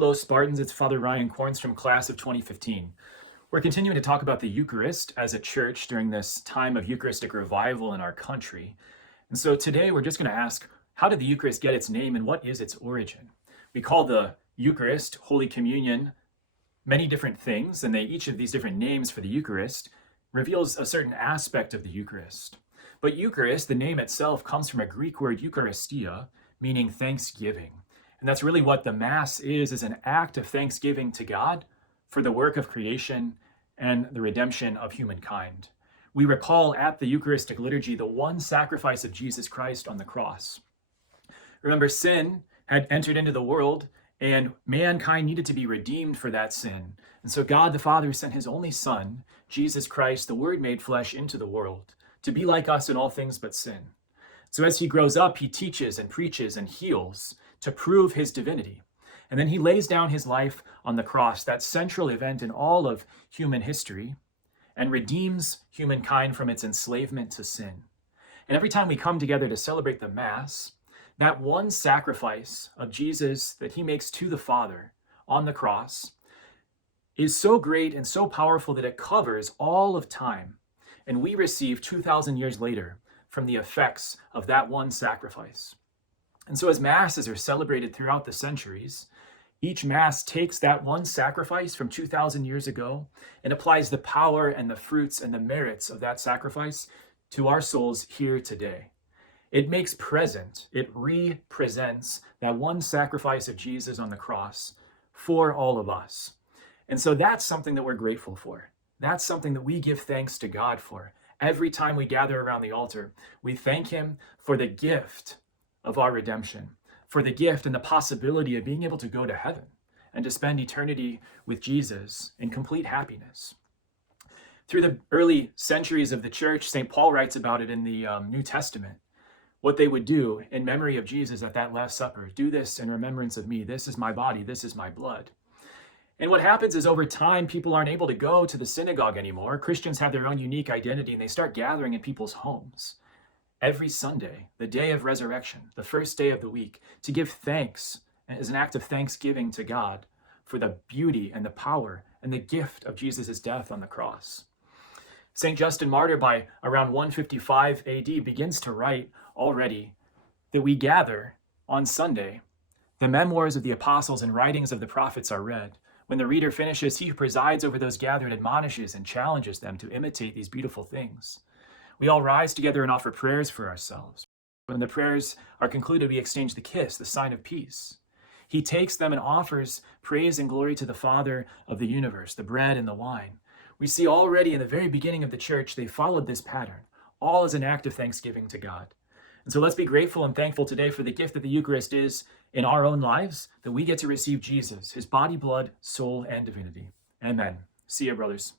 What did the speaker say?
Hello, Spartans. It's Father Ryan Quarnstrom, class of 2015. We're continuing to talk about the Eucharist as a church during this time of Eucharistic revival in our country. And so today we're just going to ask, how did the Eucharist get its name and what is its origin? We call the Eucharist, Holy Communion, many different things, and each of these different names for the Eucharist reveals a certain aspect of the Eucharist. But Eucharist, the name itself, comes from a Greek word Eucharistia, meaning thanksgiving. And that's really what the Mass is an act of thanksgiving to God for the work of creation and the redemption of humankind. We recall at the Eucharistic liturgy the one sacrifice of Jesus Christ on the cross. Remember, sin had entered into the world and mankind needed to be redeemed for that sin. And so God the Father sent his only Son, Jesus Christ, the Word made flesh, into the world to be like us in all things but sin. So as he grows up, he teaches and preaches and heals to prove his divinity. And then he lays down his life on the cross, that central event in all of human history, and redeems humankind from its enslavement to sin. And every time we come together to celebrate the Mass, that one sacrifice of Jesus that he makes to the Father on the cross is so great and so powerful that it covers all of time. And we receive 2,000 years later from the effects of that one sacrifice. And so as Masses are celebrated throughout the centuries, each Mass takes that one sacrifice from 2,000 years ago and applies the power and the fruits and the merits of that sacrifice to our souls here today. It makes present, it represents that one sacrifice of Jesus on the cross for all of us. And so that's something that we're grateful for. That's something that we give thanks to God for. Every time we gather around the altar, we thank him for the gift of our redemption, for the gift and the possibility of being able to go to heaven and to spend eternity with Jesus in complete happiness. Through the early centuries of the church, St. Paul writes about it in the New Testament, what they would do in memory of Jesus at that Last Supper. Do this in remembrance of me. This is my body. This is my blood. And what happens is over time, people aren't able to go to the synagogue anymore. Christians have their own unique identity and they start gathering in people's homes every Sunday, the day of resurrection, the first day of the week, to give thanks as an act of thanksgiving to God for the beauty and the power and the gift of Jesus' death on the cross. St. Justin Martyr, by around 155 AD, begins to write already that we gather on Sunday. The memoirs of the apostles and writings of the prophets are read. When the reader finishes, he who presides over those gathered admonishes and challenges them to imitate these beautiful things. We all rise together and offer prayers for ourselves. When the prayers are concluded, we exchange the kiss, the sign of peace. He takes them and offers praise and glory to the Father of the universe, the bread and the wine. We see already in the very beginning of the church, they followed this pattern, all as an act of thanksgiving to God. And so let's be grateful and thankful today for the gift that the Eucharist is in our own lives, that we get to receive Jesus, his body, blood, soul, and divinity. Amen. See you, brothers.